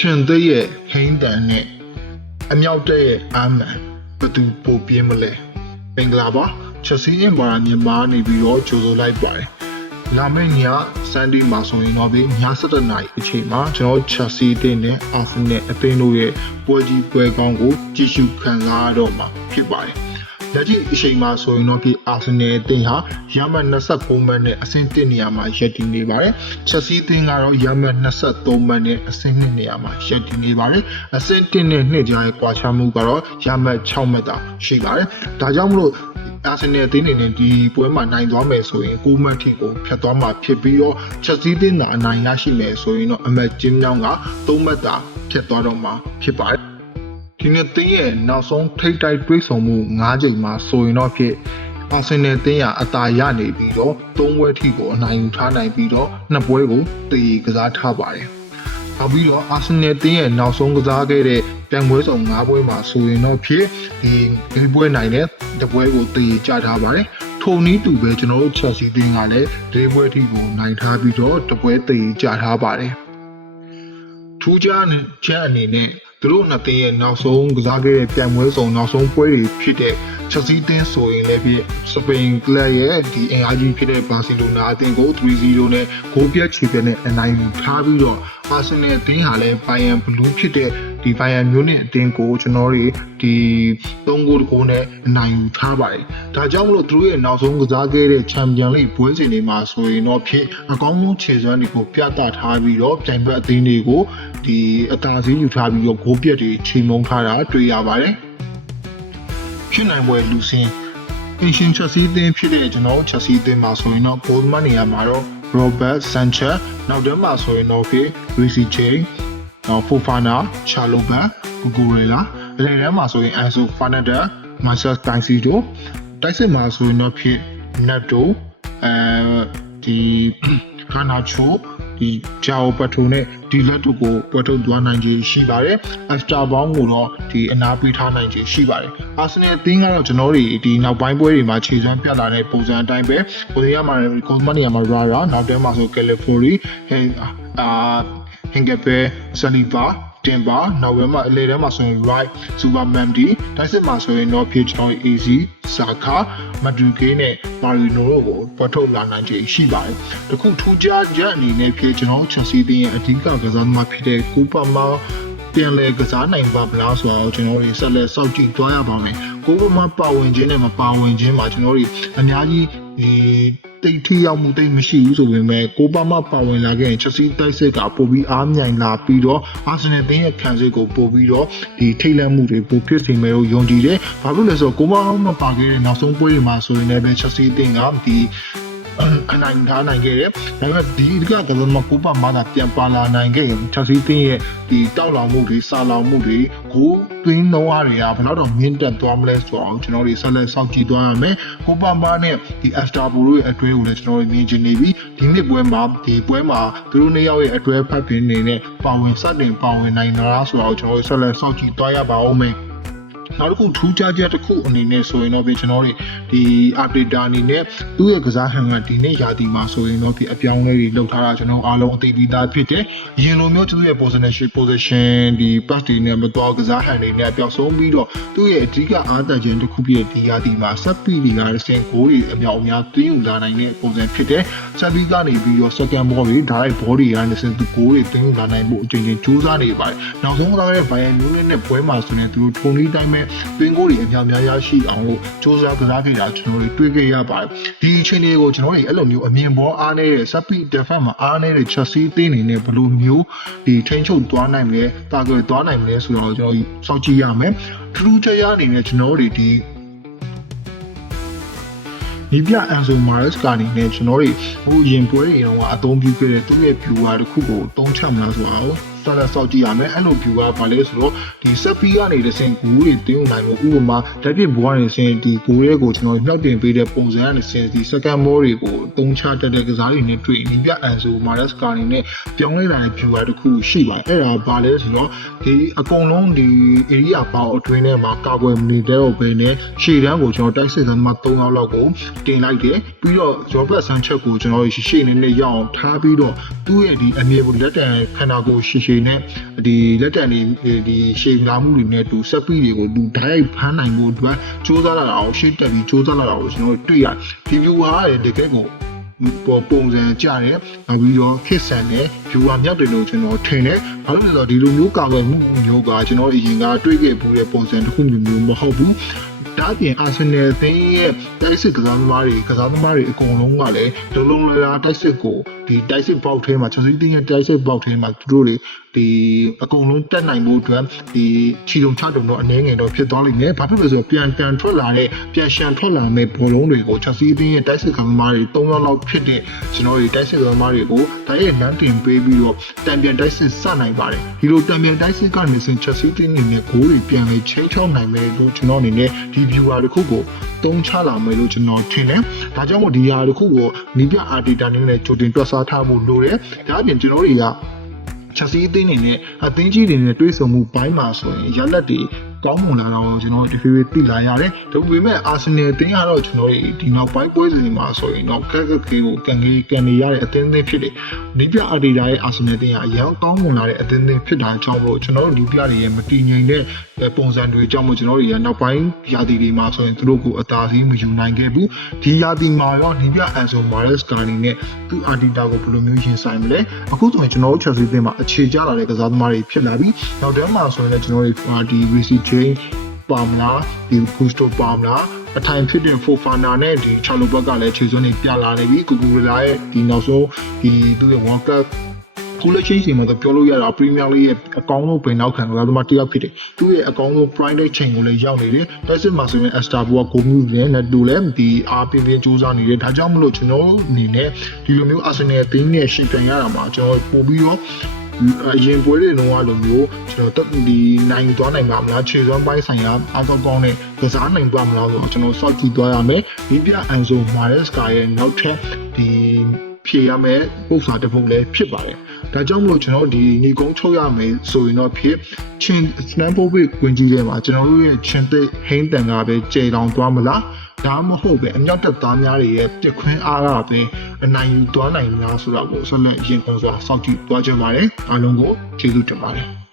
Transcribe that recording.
ချင်သိရဲ့ဟိန်းတန်နဲ့အမြောက်တဲ့ရဲ့အာမန်ဘသူပိုပြင်းမလဲမင်္ဂလာပါချက်စီရင်ပါမြန်မာနေပြီးတော့ကြိုဆိုလိုက်ပါတယ်လာမယ့်ညစန်ဒီမှာဆိုရင်တော့ဒီည7:00နာရီအချိန်မှာကျွန်တော်ချက်စီတင်းနဲ့အာဖင်နဲ့အပင်းတို့ရဲ့ပွဲကြီးပွဲကောင်းကိုကြည့်ရှုခံစားရတော့မှာဖြစ်ပါတယ် လက်ရှိအချိန်မှာဆိုရင်တော့ဒီအာဆင်နယ်အသင်းဟာရမတ်29မှတ်နဲ့အဆင့်1နေရာမှာရပ်တည်နေပါတယ်။ချက်စီးအသင်းကတော့ရမတ်23မှတ်နဲ့အဆင့်2နေရာမှာရပ်တည်နေပါတယ်။အဆင့်1နဲ့2ကြားရဲ့ကွာခြားမှုကတော့ရမတ်6မှတ်သာရှိပါတယ်။ဒါကြောင့်မလို့အာဆင်နယ်အသင်းအနေနဲ့ဒီပွဲမှာနိုင်သွားမယ်ဆိုရင်9မှတ်ထိကိုဖြတ်သွားမှာဖြစ်ပြီးတော့ချက်စီးအသင်းသာအနိုင်ရရှိမယ်ဆိုရင်တော့အမတ်ကျင်းမြောင်းက3မှတ်သာဖြတ်သွားတော့မှာဖြစ်ပါတယ်။ ဒီနေ့တင်းရဲ့နောက်ဆုံးထိတ်တိုက်တွေးဆောင်မှု၅ချိန်မှာဆိုရင်တော့ဖြစ်အာဆင်နယ်တင်းရအသာရနေပြီးတော့၃ပွဲထိကိုအနိုင်ယူထားနိုင်ပြီးတော့နှစ်ပွဲကိုတည်ကစားထားပါတယ်။နောက်ပြီးတော့အာဆင်နယ်တင်းရဲ့နောက်ဆုံးကစားခဲ့တဲ့ပြိုင်ပွဲဆောင်၅ပွဲမှာဆိုရင်တော့ဖြစ်ဒီဒီပွဲနိုင်တဲ့တပွဲကိုတည်ကြထားပါတယ်။ထိုနည်းတူပဲကျွန်တော်တို့ချက်စီတင်းကလည်းဒီပွဲထိကိုနိုင်ထားပြီးတော့တပွဲတည်ကြထားပါတယ်။ထူးခြားတဲ့ချက်အနေနဲ့ သူတို့နှစ်သင်းရဲ့နောက်ဆုံးကစားခဲ့တဲ့ပြိုင်ပွဲဆောင်နောက်ဆုံးပွဲတွေဖြစ်တဲ့ချက်စီးတင်းဆိုရင်လည်းဖြစ်စပိန်ကလပ်ရဲ့ဒီအင်အားကြီးဖြစ်တဲ့ဘာစီလိုနာအသင်းကို3-0နဲ့ဂိုးပြတ်ချေပြတ်နဲ့အနိုင်ယူထားပြီးတော့အာဆင်နယ်အသင်းဟာလည်းဘိုင်ယန်ဘလူးဖြစ်တဲ့ ဒီဘိုင်ယန်မျိုးနဲ့အသင်းကိုကျွန်တော်တို့ဒီ3ဂိုးတကိုးနဲ့အနိုင်ယူထားပါတယ်။ဒါကြောင့်မလို့သူတို့ရဲ့နောက်ဆုံးကစားခဲ့တဲ့ချန်ပီယံလိပွဲစဉ်တွေမှာဆိုရင်တော့ဖြစ်အကောင်းဆုံးခြေစွမ်းတွေကိုပြသထားပြီးတော့ပြိုင်ဘက်အသင်းတွေကိုဒီအသာစီးယူထားပြီးတော့ဂိုးပြက်တွေချိန်မုံထားတာတွေ့ရပါတယ်ဖြစ်နိုင်ပွဲလူစင်းအင်ရှင်ချက်စီးအသင်းဖြစ်တဲ့ကျွန်တော်ချက်စီးအသင်းမှာဆိုရင်တော့ဂိုးမနေရာမှာတော့ Robert Sanchez နောက်တန်းမှာဆိုရင်တော့ ဖေ Rishi James နောက် Fofana Chaloban Cucurella အလယ်တန်းမှာဆိုရင် Enzo Fernandez Marcel Caicedo တိုက်စစ်မှာဆိုရင်တော့ဖြစ် Neto အဲဒီခါနာချိုဒီဂျာအိုပတိုနဲ့ဒီလက်တို့ကိုတွဲထုတ်သွားနိုင်ခြေရှိပါတယ်။ after bound ကိုတော့ဒီအနာပေးထားနိုင်ခြေရှိပါတယ်။ Arsenal အသင်းကတော့ကျွန်တော်တို့ဒီနောက်ပိုင်းပွဲတွေမှာခြေစွမ်းပြတ်လာတဲ့ပုံစံအတိုင်းပဲကိုရီးယားမှာကိုမနီယာမှာ Rara နောက်တန်းမှာဆို California ဟဲအာ Hingepe Saliba တင်ပါနောက်ဘက်မှာအလေထဲမှာဆိုရင် right superman d တိုက်စစ်မှာဆိုရင်တော့ pitch on easy saka မဒူကေးနဲ့ marino တို့ကိုပတ်ထုတ်လာနိုင်ခြေရှိပါတယ်တခုထူးခြားချက်အနေနဲ့ဖြစ်ကျွန်တော် Chelsea တင်းရဲ့အဓိကကစားသမားဖြစ်တဲ့ကူပါမာပြန်လဲကစားနိုင်ပါမလားဆိုတော့ကျွန်တော်တို့ဆက်လက်စောင့်ကြည့်သွားရပါမယ်ကိုပါမာပါဝင်ခြင်းနဲ့မပါဝင်ခြင်းမှာကျွန်တော်တို့အများကြီးဒီ တိတ်ထီရောက်မှုတိတ်မရှိဘူးဆိုပေမဲ့ကိုပါမပါဝင်လာခဲ့ရင်ချက်စီတိုက်စစ်ကပို့ပြီးအားမြိုင်လာပြီးတော့အာဆင်နယ်တင်းရဲ့ခံစစ်ကိုပို့ပြီးတော့ဒီထိတ်လန့်မှုတွေပိုဖြစ်စေမယ်လို့ယုံကြည်တယ်။ဘာလို့လဲဆိုတော့ကိုပါမပါခဲ့တဲ့နောက်ဆုံးပွဲတွေမှာဆိုရင်လည်းချက်စီတင်းကဒီ အနိုင်ထားနိုင်ခဲ့တယ်။ဒါပေမဲ့ဒီကကလည်းမကူပါမသာပြန်ပါလာနိုင်ခဲ့ရင်ချက်စီတင်းရဲ့ဒီတောက်လောင်မှုတွေစာလောင်မှုတွေကိုတွင်းနှောအားတွေကဘယ်တော့မြင့်တက်သွားမလဲဆိုတော့ကျွန်တော်တို့ဆက်လက်စောင့်ကြည့်သွားရမယ်။ကိုပါမနဲ့ဒီ After Blue ရဲ့အတွဲကိုလည်းကျွန်တော်တို့မြင်ချင်နေပြီ။ဒီနှစ်ပွဲမှာဒီပွဲမှာသူတို့နှစ်ယောက်ရဲ့အတွဲဖတ်ပင်နေနဲ့ပါဝင်စတင်ပါဝင်နိုင်တာလားဆိုတော့ကျွန်တော်တို့ဆက်လက်စောင့်ကြည့်သွားရပါဦးမယ်။ နောက်တစ်ခုထူးခြားချက်တစ်ခုအနေနဲ့ဆိုရင်တော့ဒီကျွန်တော်တို့ဒီ update အနေနဲ့သူ့ရဲ့ကစားဟန်ကဒီနေ့ရာသီမှာဆိုရင်တော့ဒီအပြောင်းလဲတွေလုပ်ထားတာကျွန်တော်အားလုံးအသိပြီးသားဖြစ်တယ်။ရင်လိုမျိုးသူ့ရဲ့ position position ဒီ pass တွေနဲ့မတော်ကစားဟန်တွေနဲ့ပျောက်ဆုံးပြီးတော့သူ့ရဲ့အဓိကအားသာခြင်းတစ်ခုဖြစ်တဲ့ဒီရာသီမှာ set piece တွေကတစ်ဆင့်ဂိုးတွေအမြောက်အများသွင်းယူလာနိုင်တဲ့ပုံစံဖြစ်တယ်။ set piece ကနေပြီးတော့ second ball တွေ direct ball တွေကနေတစ်ဆင့်သူဂိုးတွေသွင်းယူလာနိုင်ဖို့အချိန်ချင်းကြိုးစားနေပါတယ်။နောက်ဆုံးကစားတဲ့ Bayern Munich နဲ့ပွဲမှာဆိုရင်သူတို့ထုံလေးတိုင်းပဲသွင်းဂိုးတွေအများများရရှိအောင်လို့စူးစမ်းကစားခဲ့တာကျွန်တော်တို့တွေ့ခဲ့ရပါတယ်ဒီအချိန်လေးကိုကျွန်တော်တို့အဲ့လိုမျိုးအမြင်ပေါ်အားနေတဲ့ Sapi Defense မှာအားနေတဲ့ Chelsea အသင်းအနေနဲ့ဘယ်လိုမျိုးဒီထိန်ချုပ်သွားနိုင်မလဲတာကွယ်သွားနိုင်မလဲဆိုတော့ကျွန်တော်စောင့်ကြည့်ရမယ်ထူးခြားရအနေနဲ့ကျွန်တော်တို့ဒီဒီပြအန်ဆိုမာရက်စ်ကနေနဲ့ကျွန်တော်တို့ဟိုရင်ပွဲတွေတော့အသုံးပြုခဲ့တဲ့သူ့ရဲ့ viewer တစ်ခုကိုတုံးချမလားဆိုတော့ ဆက်လက်စောင့်ကြည့်ရမယ်အဲ့လို view ကဘာလဲဆိုတော့ဒီဆက်ပီးကနေတဆင့်ဂူတွေတင်းနိုင်မှုဥပမာဓာတ်ပြဘွားနေစင်ဒီဂူတွေကိုကျွန်တော်နှောက်တင်ပေးတဲ့ပုံစံကနေစင်ဒီ second more တွေကိုတုံးချတတ်တဲ့ကစားတွေနဲ့တွေ့ဒီပြအန်ဆိုမာရက်စ်ကာနေနဲ့ပြောင်းလဲလာတဲ့ view တစ်ခုရှိပါတယ်အဲ့ဒါဘာလဲဆိုတော့ဒီအကုန်လုံးဒီ area ပေါက်အတွင်းထဲမှာကာကွယ်မနေတဲ့တော့ဘယ်နဲ့ရှေ့တန်းကိုကျွန်တော်တိုက်စစ်သမား3ယောက်လောက်ကိုတင်လိုက်တယ်ပြီးတော့ Robert Sanchez ကိုကျွန်တော်ရှေ့နေနဲ့ရအောင်ထားပြီးတော့သူ့ရဲ့ဒီအမြဲလက်တံခန္ဓာကိုယ်ရှေ့ရှေနဲ့ဒီလက်တံတွေဒီရှေ့လာမှုတွေနဲ့တူဆက်ပြီးတွေကိုသူဓာတ်ရိုက်ဖမ်းနိုင်ဖို့အတွက်စူးစမ်းလာတာအောင်ရှေ့တက်ပြီးစူးစမ်းလာတာကိုကျွန်တော်တို့တွေ့ရတယ်ဒီ viewer ရဲ့တကယ်ကိုပေါ်ပုံစံကြတယ်နောက်ပြီးတော့ခစ်ဆန်တယ် viewer မြောက်တယ်လို့ကျွန်တော်ထင်တယ်ဘာလို့လဲဆိုတော့ဒီလိုမျိုးကာကွယ်မှုမျိုးကကျွန်တော်အရင်ကတွေးခဲ့ဘူးတဲ့ပုံစံတစ်ခုမျိုးမျိုးမဟုတ်ဘူး ဒါအပြင်အာဆင်နယ်သင်းရဲ့တိုက်စစ်ကစားသမားတွေကစားသမားတွေအကုန်လုံးကလည်းလုံးလုံးလာတိုက်စစ်ကိုဒီတိုက်စစ်ဘောက်ထဲမှာချက်စီတင်းရဲ့တိုက်စစ်ဘောက်ထဲမှာသူတို့တွေဒီအကုန်လုံးတက်နိုင်ဖို့အတွက်ဒီခြေတုံချတုံတော့အနေငယ်တော့ဖြစ်သွားလိမ့်မယ်ဘာဖြစ်လို့လဲဆိုတော့ပြန်ပြန်ထွက်လာတဲ့ပြန်ရှန်ထွက်လာမဲ့ဘောလုံးတွေကိုချက်စီတင်းရဲ့တိုက်စစ်ကစားသမားတွေ၃ယောက်လောက်ဖြစ်တဲ့ကျွန်တော်တို့တိုက်စစ်ကစားသမားတွေကိုဒါရဲ့လမ်းတင်ပေးပြီးတော့တံပြန်တိုက်စစ်စနိုင်ပါတယ်ဒီလိုတံပြန်တိုက်စစ်ကနေစဉ်ချက်စီတင်းနေနဲ့ဂိုးတွေပြန်လေချင်းချောင်းနိုင်မယ်လို့ကျွန်တော်အနေနဲ့ဒီ viewer တစ်ခုကိုတုံးချလာမယ်လို့ကျွန်တော်ထင်တယ်။ဒါကြောင့်မို့ဒီဟာတစ်ခုကိုနီးပြအာဒီတာနဲ့လည်းကြိုတင်တွက်ဆထားဖို့လိုတယ်။ဒါအပြင်ကျွန်တော်တွေကချက်စီအသင်းနေနဲ့အသင်းကြီးတွေနဲ့တွဲဆုံမှုဘိုင်းမှာဆိုရင်ရလက်တွေကောင်းမွန်လာတော့ကျွန်တော်တို့ဒီဖေးဖေးသိလာရတယ်။ဒါပေမဲ့အာဆင်နယ်အသင်းကတော့ကျွန်တော်တို့ဒီနောက်ပိုင်းပွဲစဉ်မှာဆိုရင်တော့ကက်ကက်ကေကိုကန်ကြီးကန်နေရတဲ့အသင်းအသင်းဖြစ်တယ်။ နီးပြအာဒီတာရဲ့အာဆင်နယ်အသင်းကအရင်ကောင်းမွန်လာတဲ့အသင်းအသင်းဖြစ်တာကြောင့်မို့ကျွန်တော်တို့နီးပြတွေရဲ့မတည်ငြိမ်တဲ့ပုံစံတွေကြောင့်မို့ကျွန်တော်တို့ရနောက်ပိုင်းရာသီတွေမှာဆိုရင်သူတို့ကိုအသာစီးမယူနိုင်ခဲ့ဘူး။ဒီရာသီမှာရောနီးပြအန်ဆိုမာရက်စ်ကာနီနဲ့သူအာဒီတာကိုဘယ်လိုမျိုးရင်ဆိုင်မလဲ။အခုဆိုရင်ကျွန်တော်တို့ချက်စီအသင်းမှာအခြေကျလာတဲ့ကစားသမားတွေဖြစ်လာပြီ။နောက်တန်းမှာဆိုရင်လည်းကျွန်တော်တို့ဒီ VC Chain ပါမလားဒီဂူစတိုပါမလားအထိုင်ဖြစ်တဲ့ဖိုဖာနာနဲ့ဒီချာလိုဘက်ကလည်းခြေစွမ်းတွေပြလာနေပြီကူကူလာရဲ့ဒီနောက်ဆုံးဒီသူ့ရဲ့ World Cup ကူလက်ချင်းစီမှာတော့ပြောလို့ရတာ Premier League ရဲ့အကောင်းဆုံးပင်နောက်ခံကစားသမားတစ်ယောက်ဖြစ်တယ်။သူ့ရဲ့အကောင်းဆုံး prime rate ချိန်ကိုလည်းရောက်နေတယ်။ Texas မှာဆိုရင် Astor Boa ကိုမျိုးနဲ့နဲ့တူလည်းဒီအားပြင်းပြင်းကြိုးစားနေတယ်။ဒါကြောင့်မလို့ကျွန်တော်အနေနဲ့ဒီလိုမျိုး Arsenal အသင်းနဲ့ရှင်ပြန်ရတာမှာကျွန်တော်ပို့ပြီးတော့ အရင်ပွဲတွေလုံးဝလိုမျိုးကျွန်တော်တက်ဒီနိုင်သွားနိုင်ပါမလားခြေစွမ်းပိုင်းဆိုင်ရာအကောက်ကောင်းနဲ့ကစားနိုင်ပါမလားဆိုတော့ကျွန်တော်စောင့်ကြည့်သွားရမယ်ဒီပြအန်ဆိုမာရက်စကာရဲ့နောက်ထပ်ဒီဖြေရမယ်ပုံစံတစ်ပုံလည်းဖြစ်ပါတယ်ဒါကြောင့်မလို့ကျွန်တော်ဒီညီကုန်းချုပ်ရမယ်ဆိုရင်တော့ဖြစ်ချင်းစနမ်ပိုဘစ်ဝင်ကြီးထဲမှာကျွန်တော်တို့ရဲ့ချင်းသိဟင်းတန်ကပဲကြေတောင်သွားမလား ဒါမှမဟုတ်ပဲအမြောက်တက်သားများတွေရဲ့ပြက်ခွင်းအားကပဲအနိုင်ယူသွားနိုင်လားဆိုတာကိုဆက်လက်ရင်ခုန်စွာစောင့်ကြည့်သွားကြပါမယ်အားလုံးကိုကျေးဇူးတင်ပါတယ်